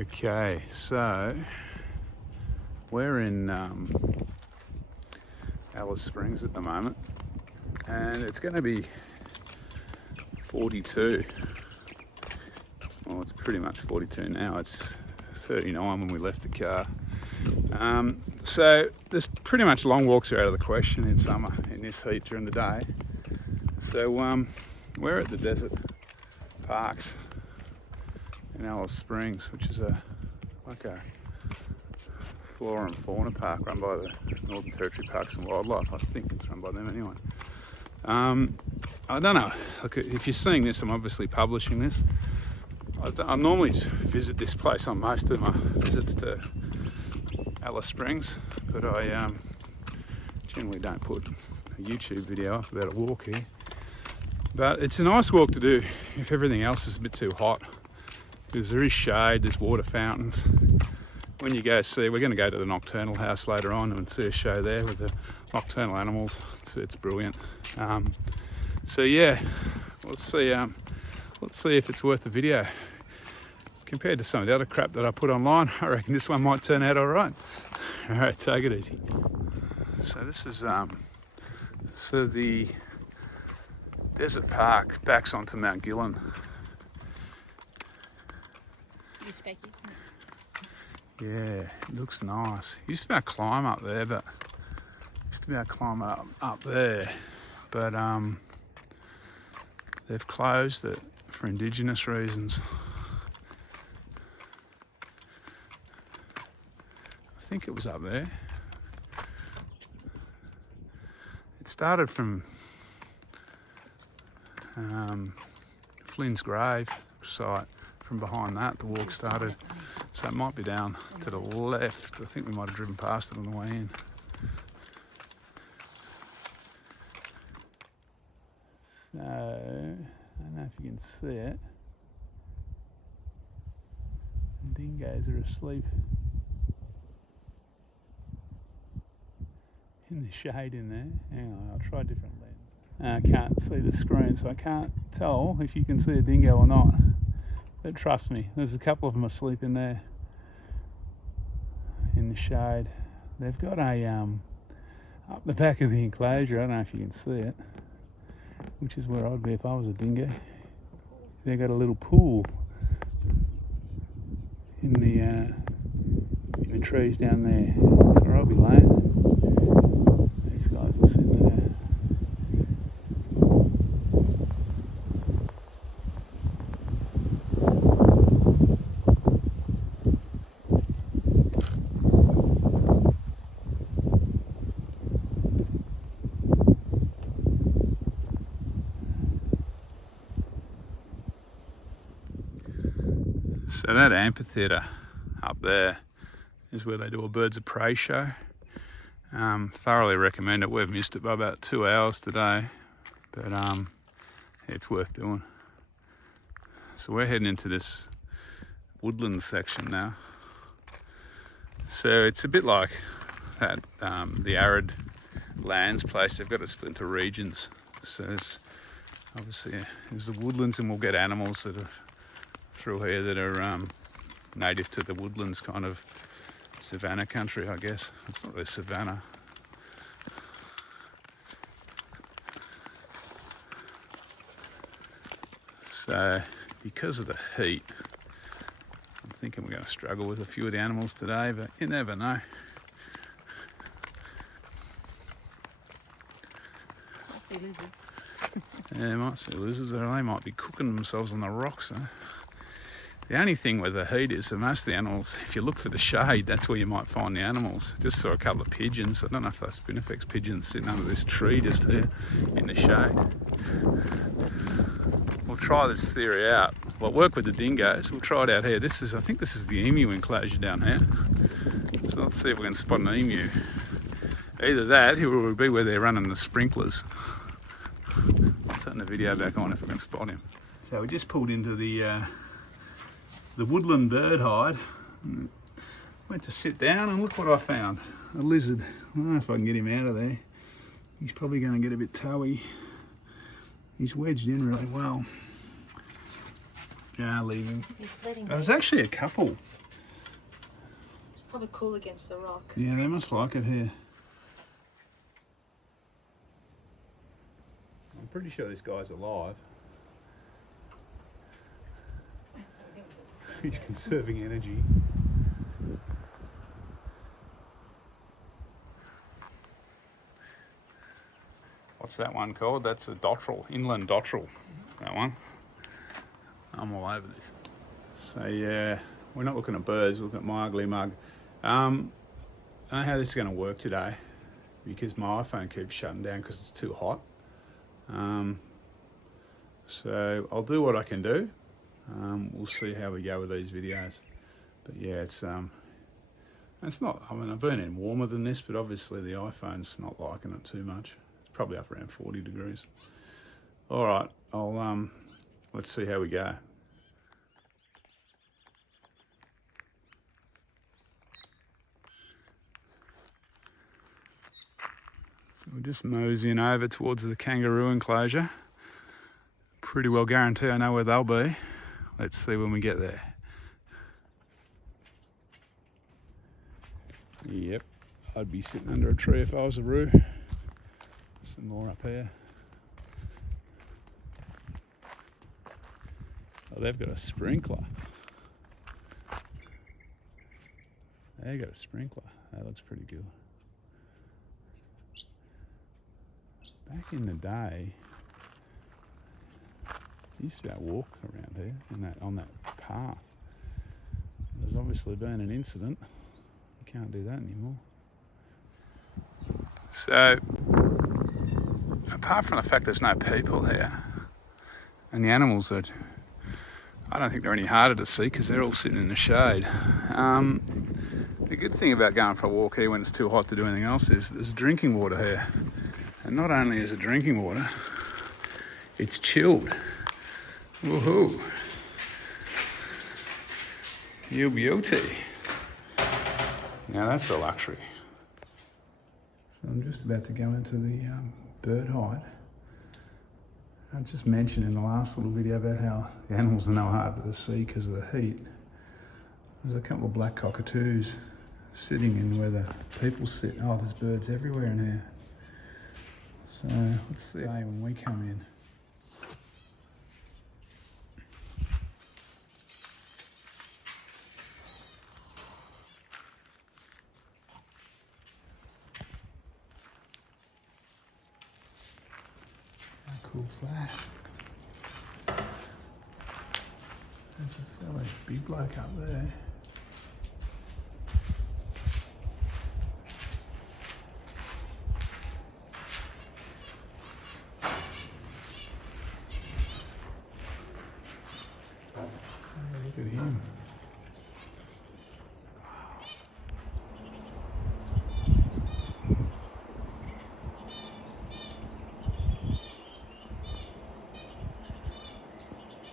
Okay, so we're in Alice Springs at the moment, and it's going to be 42. Well, it's pretty much 42 now. It's 39 when we left the car. So there's pretty much long walks are out of the question in summer in this heat during the day. So we're at the desert parks in Alice Springs, which is like a flora and fauna park run by the Northern Territory Parks and Wildlife. I think it's run by them anyway. I don't know. Look, if you're seeing this, I'm obviously publishing this. I normally visit this place on most of my visits to Alice Springs, but I generally don't put a YouTube video up about a walk here. But it's a nice walk to do if everything else is a bit too hot, because there is shade, there's water fountains. When you go see, we're going to go to the Nocturnal House later on and see a show there with the nocturnal animals. It's brilliant. So yeah, let's see if it's worth the video. Compared to some of the other crap that I put online, I reckon this one might turn out all right. All right, take it easy. So this is so the desert park backs onto Mount Gillen. Yeah, it looks nice. Used to be able to climb up there, but they've closed it for Indigenous reasons. I think it was up there. It started from Flynn's grave site. From behind that, the walk started. So it might be down to the left. I think we might have driven past it on the way in. So, I don't know if you can see it. The dingoes are asleep in the shade in there. Hang on, I'll try a different lens. I can't see the screen, so I can't tell if you can see a dingo or not. But trust me, there's a couple of them asleep in there, in the shade. They've got a, up the back of the enclosure, I don't know if you can see it, which is where I'd be if I was a dingo. They've got a little pool in the trees down there. That's where I'll be laying. These guys are sitting there. So that amphitheatre up there is where they do a birds of prey show. Thoroughly recommend it. We've missed it by about 2 hours today, but it's worth doing. So we're heading into this woodland section now. So it's a bit like that the arid lands place. They've got it split into regions. So there's the woodlands, and we'll get animals that are through here that are native to the woodlands, kind of savanna country, I guess. It's not really savanna. So because of the heat, I'm thinking we're going to struggle with a few of the animals today, but you never know. Might see lizards. Yeah, might see lizards there. They might be cooking themselves on the rocks. The only thing with the heat is that most of the animals, if you look for the shade, that's where you might find the animals. Just saw a couple of pigeons. I don't know if they're spinifex pigeons sitting under this tree just here in the shade. We'll try this theory out. We'll work with the dingoes. We'll try it out here. I think this is the emu enclosure down here. So let's see if we can spot an emu. Either that, or it will be where they're running the sprinklers. I'll turn the video back on if we can spot him. So we just pulled into the woodland bird hide. Went to sit down and look what I found. A lizard. I don't know if I can get him out of there. He's probably going to get a bit towy. He's wedged in really well. Yeah, leave him. There's actually a couple Probably cool against the rock. Yeah, they must like it here. I'm pretty sure this guy's alive. He's conserving energy. What's that one called? That's a dotterel, inland dotterel, that one. I'm all over this. So yeah, we're not looking at birds, we're looking at my ugly mug. I don't know how this is going to work today because my iPhone keeps shutting down because it's too hot. So I'll do what I can do. We'll see how we go with these videos. But yeah, it's not, I mean, I've been in warmer than this, but obviously the iPhone's not liking it too much. It's probably up around 40 degrees. All right, let's see how we go. So we're just moseying over towards the kangaroo enclosure. Pretty well guarantee I know where they'll be. Let's see when we get there. Yep, I'd be sitting under a tree if I was a roo. Some more up here. Oh, they've got a sprinkler. They got a sprinkler. That looks pretty good. Back in the day, I used to be able to walk around here on that path. There's obviously been an incident. You can't do that anymore. So, apart from the fact there's no people here, and the animals are, I don't think they're any harder to see because they're all sitting in the shade. The good thing about going for a walk here when it's too hot to do anything else is there's drinking water here. And not only is it drinking water, it's chilled. Woohoo! You beauty. Now that's a luxury. So I'm just about to go into the bird hide. I just mentioned in the last little video about how the animals are no harder to see because of the heat. There's a couple of black cockatoos sitting in where the people sit. Oh, there's birds everywhere in here. So let's see when we come in. How cool's that? There's a fairly big bloke up there. Look at him.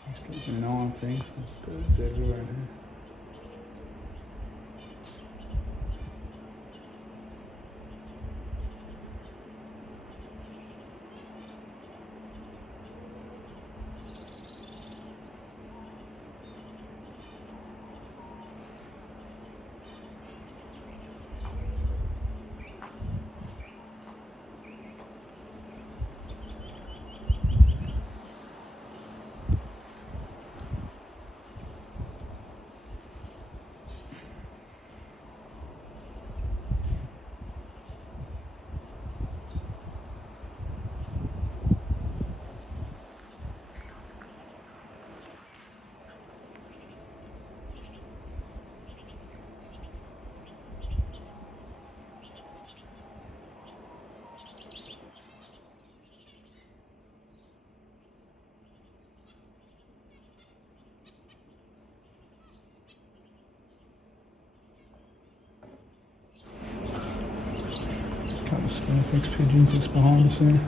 He's keeping an eye on things. There's birds everywhere in here. Couple of Spinifex pigeons just behind us there.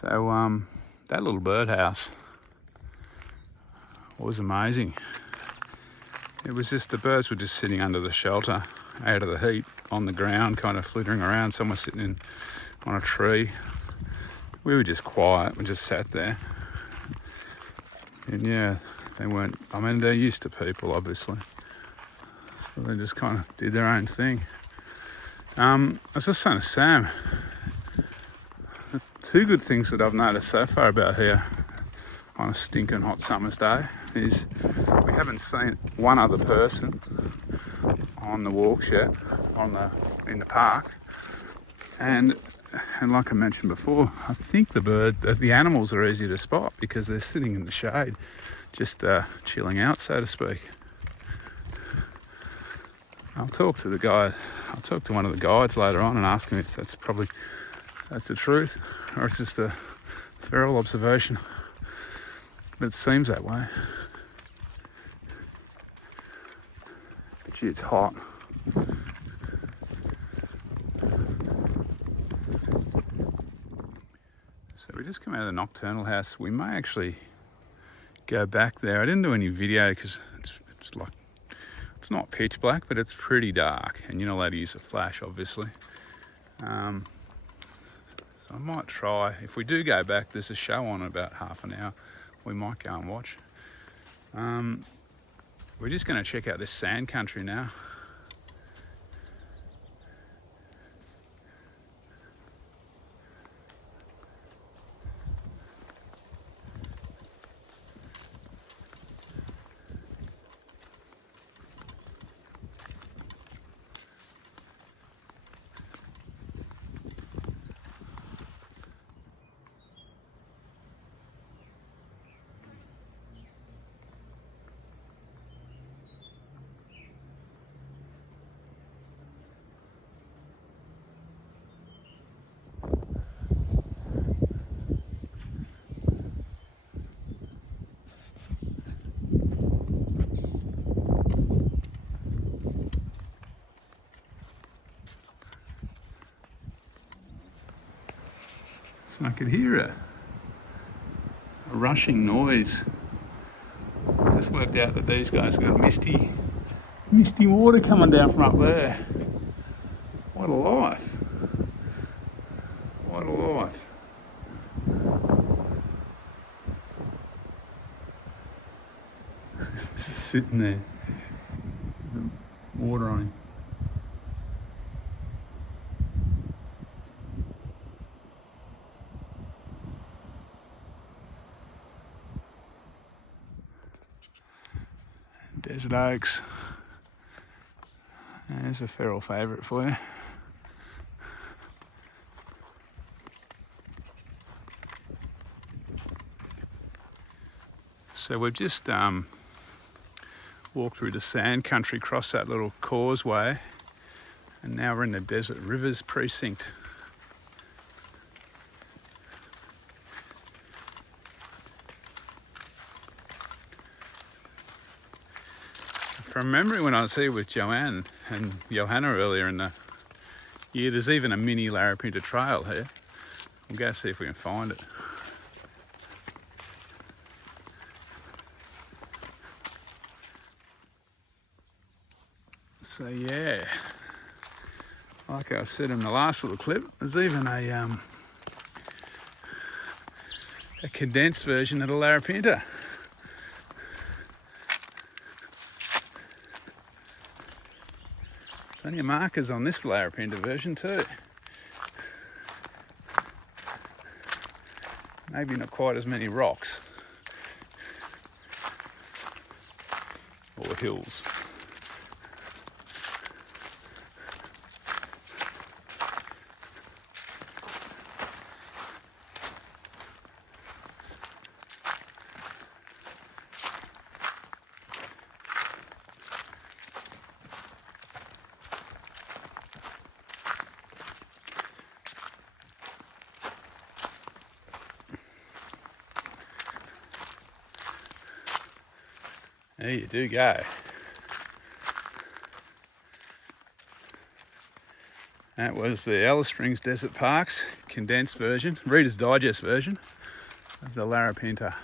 So that little birdhouse was amazing. It was just, the birds were just sitting under the shelter, out of the heat, on the ground, kind of flittering around. Some were sitting on a tree. We were just quiet. We just sat there. And yeah, they weren't, I mean, they're used to people, obviously. So they just kind of did their own thing. I was just saying to Sam, the two good things that I've noticed so far about here on a stinking hot summer's day is we haven't seen one other person on the walks yet, in the park. And like I mentioned before, I think the animals are easy to spot because they're sitting in the shade, just chilling out, so to speak. I'll talk to one of the guides later on and ask him if that's the truth, or it's just a feral observation. But it seems that way. But gee, it's hot. So we just come out of the nocturnal house. We may actually go back there. I didn't do any video because it's not pitch black, but it's pretty dark, and you're not allowed to use a flash, obviously. So I might try. If we do go back, there's a show on in about half an hour. We might go and watch. We're just going to check out this sand country now. So I could hear a rushing noise. Just worked out that these guys have got misty water coming down from up there. What a life. What a life. Sitting there with the water on him. Desert oaks. There's a feral favourite for you. So we've just walked through the sand country, crossed that little causeway, and now we're in the Desert Rivers precinct. From memory, when I was here with Joanne and Johanna earlier in the year, there's even a mini Larapinta trail here. We'll go see if we can find it. So yeah, like I said in the last little clip, there's even a condensed version of the Larapinta. Plenty of markers on this Larapinta version too. Maybe not quite as many rocks or hills. There you do go. That was the Alice Springs Desert Parks condensed version, Reader's Digest version of the larapinta.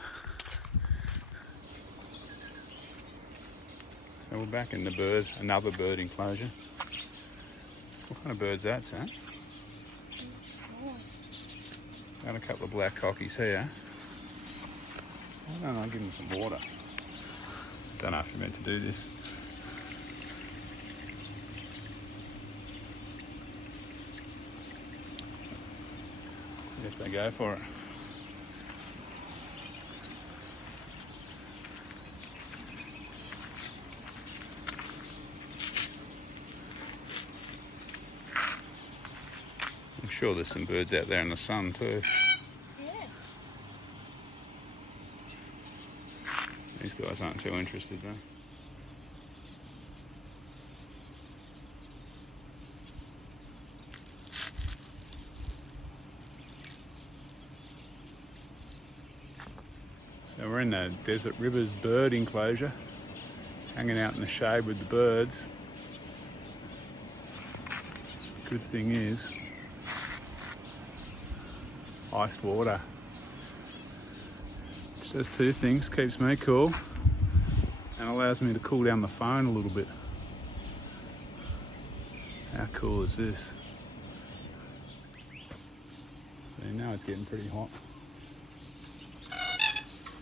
So we're back in the another bird enclosure. What kind of bird's that, Sam? Got a couple of black cockies here. I don't know, I'll give them some water. Don't know if you're meant to do this. See if they go for it. I'm sure there's some birds out there in the sun too. Yeah. These guys aren't too interested though. So we're in the Desert Rivers bird enclosure, hanging out in the shade with the birds. Good thing is, iced water. Which does two things, keeps me cool and allows me to cool down the phone a little bit. How cool is this? So you know it's getting pretty hot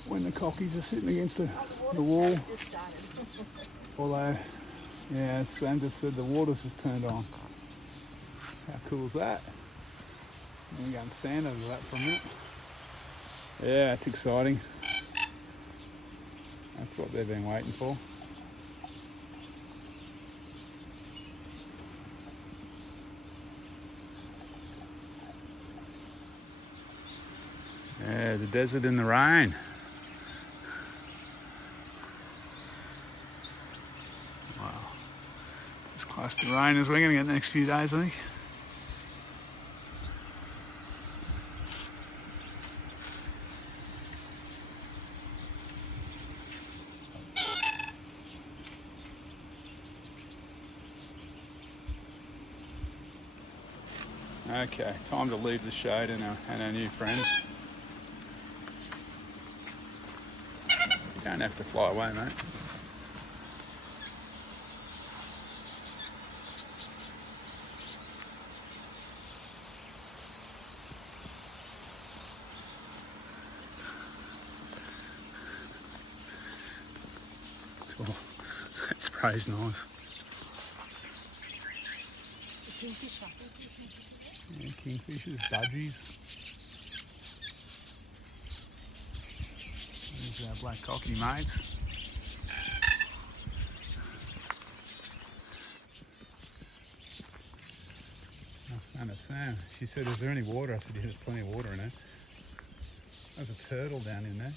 when the cockies are sitting against the wall. Although, yeah, as Sam just said, the water's just turned on. How cool is that? I'm going to go and stand under that for a minute. Yeah, that's exciting. That's what they've been waiting for. Yeah, the desert in the rain. Wow. As close to rain as we're going to get the next few days, I think. Okay, time to leave the shade and our new friends. You don't have to fly away, mate. Oh, that spray's nice. Kingfisher. Yeah, kingfishers, budgies. These are our black cocky mates. I found a Sam. She said, "Is there any water?" I said, "Yeah, there's plenty of water in there." There's a turtle down in there.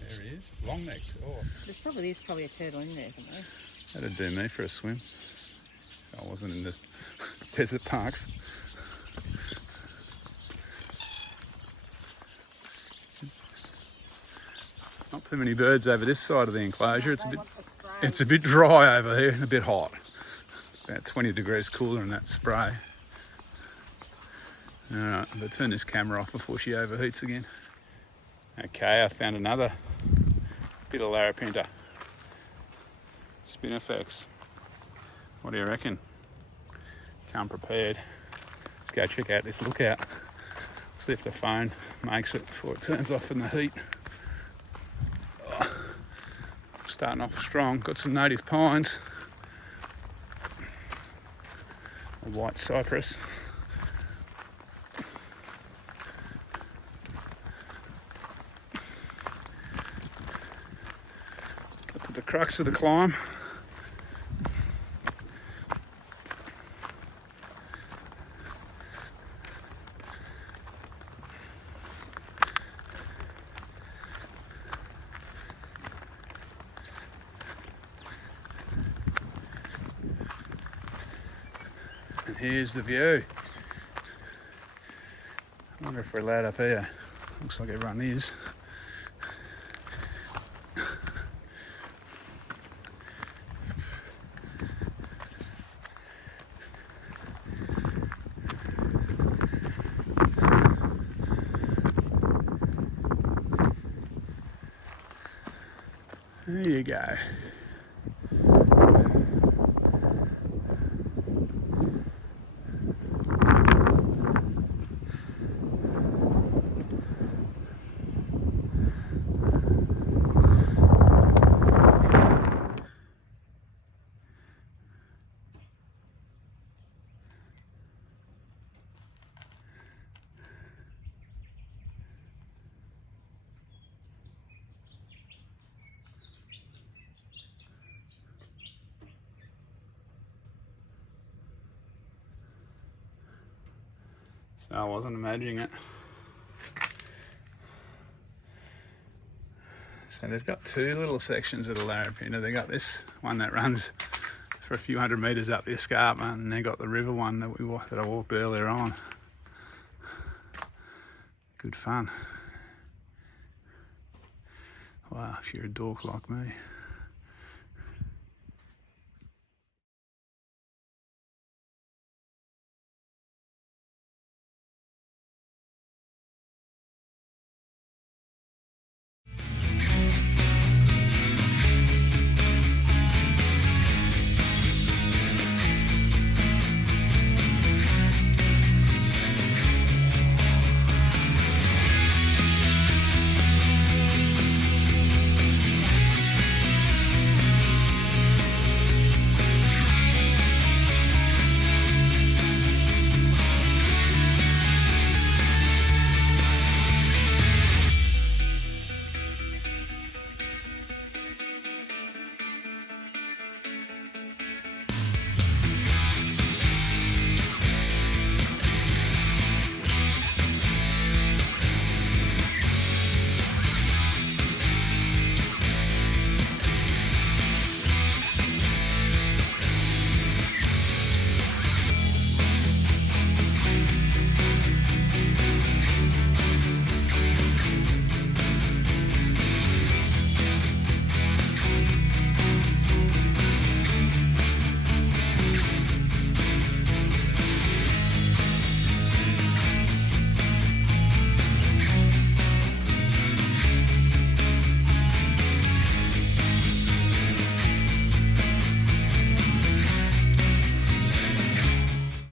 There he is, long-necked. Oh, There's probably a turtle in there, isn't there? that'd do me for a swim. I wasn't in the desert parks. Not too many birds over this side of the enclosure. It's a bit dry over here and a bit hot. About 20 degrees cooler in that spray. Alright, I'll turn this camera off before she overheats again. Okay, I found another bit of larapinta. Spinifex. What do you reckon? Come prepared. Let's go check out this lookout. See if the phone makes it before it turns off in the heat. Oh, starting off strong. Got some native pines. A white cypress. Got to the crux of the climb. And here's the view. I wonder if we're allowed up here. Looks like everyone is. There you go. So I wasn't imagining it. So they've got two little sections of the Larapinta. They've got this one that runs for a few hundred metres up the escarpment, and they've got the river one that I walked earlier on. Good fun. Wow, if you're a dork like me.